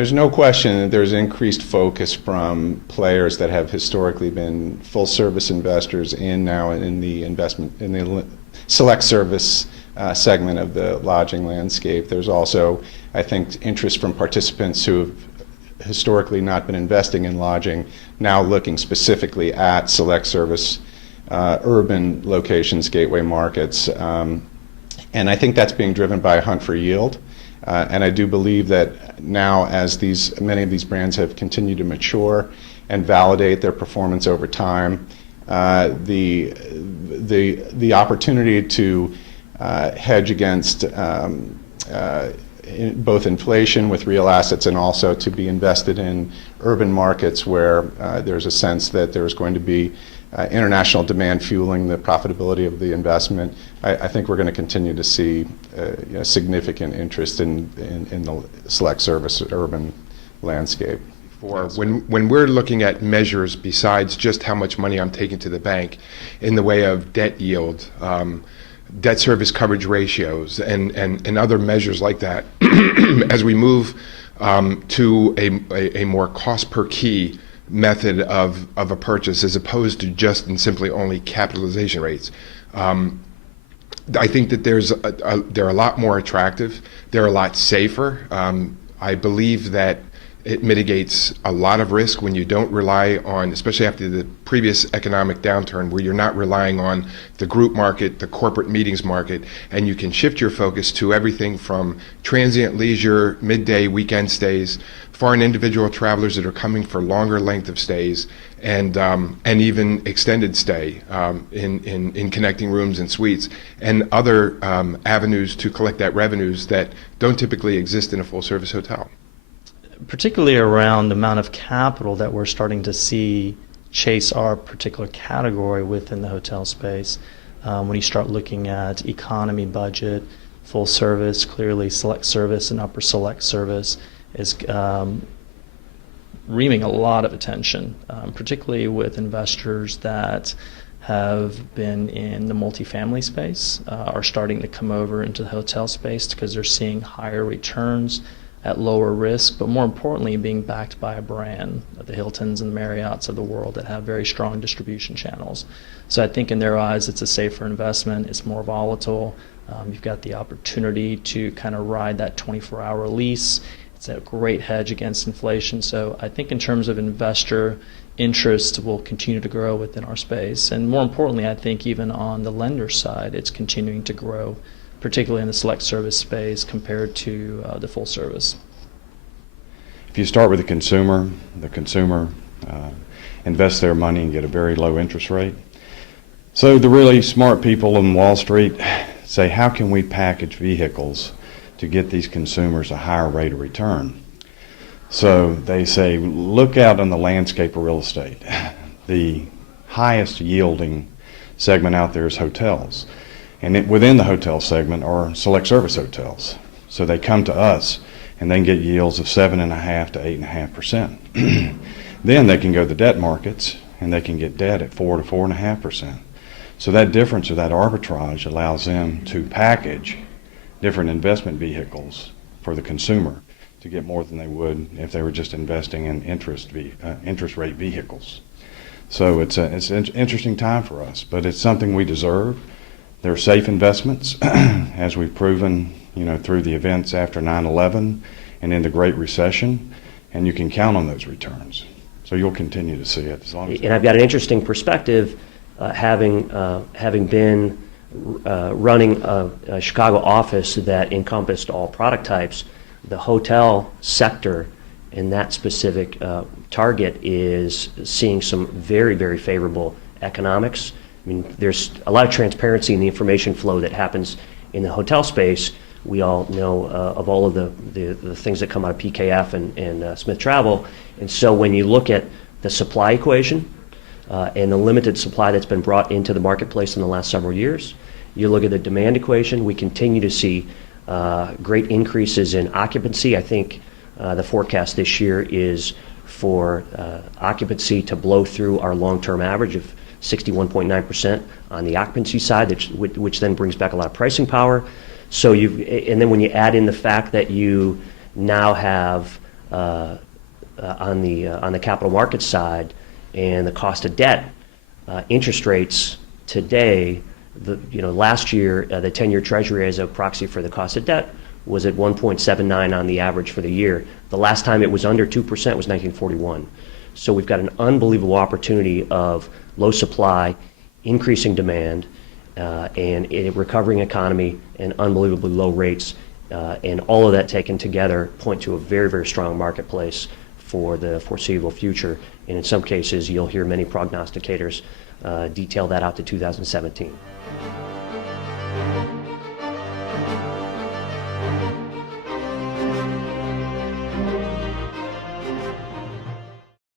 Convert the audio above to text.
There's no question that there's increased focus from players that have historically been full-service investors now in the select service segment of the lodging landscape. There's also, I think, interest from participants who have historically not been investing in lodging, now looking specifically at select service urban locations, gateway markets. And I think that's being driven by a hunt for yield. And I do believe that now, as many of these brands have continued to mature and validate their performance over time, the opportunity to hedge against both inflation with real assets and also to be invested in urban markets where there's a sense that there's going to be international demand fueling the profitability of the investment. I think we're going to continue to see significant interest in the select service urban landscape. When we're looking at measures besides just how much money I'm taking to the bank in the way of debt yield, debt service coverage ratios, and other measures like that, as we move to a more cost per key method of a purchase as opposed to just and simply only capitalization rates, I think that they're a lot more attractive. They're a lot safer. I believe that it mitigates a lot of risk when you don't rely on, especially after the previous economic downturn, where you're not relying on the group market, the corporate meetings market, and you can shift your focus to everything from transient leisure, midday, weekend stays, foreign individual travelers that are coming for longer length of stays, and even extended stay in connecting rooms and suites, and other avenues to collect that revenues that don't typically exist in a full-service hotel. Particularly around the amount of capital that we're starting to see chase our particular category within the hotel space. When you start looking at economy budget, full service, clearly select service and upper select service is reaming a lot of attention, particularly with investors that have been in the multifamily space, are starting to come over into the hotel space because they're seeing higher returns at lower risk, but more importantly being backed by a brand, the Hiltons and Marriotts of the world that have very strong distribution channels. So I think in their eyes it's a safer investment, it's more volatile, you've got the opportunity to kind of ride that 24-hour lease, it's a great hedge against inflation. So I think in terms of investor interest will continue to grow within our space, and more importantly I think even on the lender side it's continuing to grow, particularly in the select service space compared to the full service. If you start with the consumer invests their money and get a very low interest rate. So the really smart people on Wall Street say, how can we package vehicles to get these consumers a higher rate of return? So they say, look out on the landscape of real estate. The highest yielding segment out there is hotels. And within the hotel segment are select service hotels. So they come to us and they can get yields of 7.5% to 8.5%. Then they can go to the debt markets and they can get debt at 4 to 4.5%. So that difference or that arbitrage allows them to package different investment vehicles for the consumer to get more than they would if they were just investing in interest rate vehicles. So it's an interesting time for us, but it's something we deserve. They're safe investments, as we've proven, through the events after 9/11 and in the Great Recession, and you can count on those returns. So you'll continue to see it as long as. And I've got an interesting perspective, having been running a Chicago office that encompassed all product types. The hotel sector in that specific target is seeing some very, very favorable economics. I mean, there's a lot of transparency in the information flow that happens in the hotel space. We all know of all of the things that come out of PKF and Smith Travel. And so when you look at the supply equation and the limited supply that's been brought into the marketplace in the last several years, you look at the demand equation, we continue to see great increases in occupancy. I think the forecast this year is for occupancy to blow through our long-term average of 61.9% on the occupancy side, which then brings back a lot of pricing power. So and then when you add in the fact that you now have on the capital markets side and the cost of debt, interest rates today, last year, the 10-year Treasury as a proxy for the cost of debt was at 1.79 on the average for the year. The last time it was under 2% was 1941. So we've got an unbelievable opportunity of low supply, increasing demand, and a recovering economy and unbelievably low rates. And all of that taken together point to a very, very strong marketplace for the foreseeable future. And in some cases, you'll hear many prognosticators detail that out to 2017.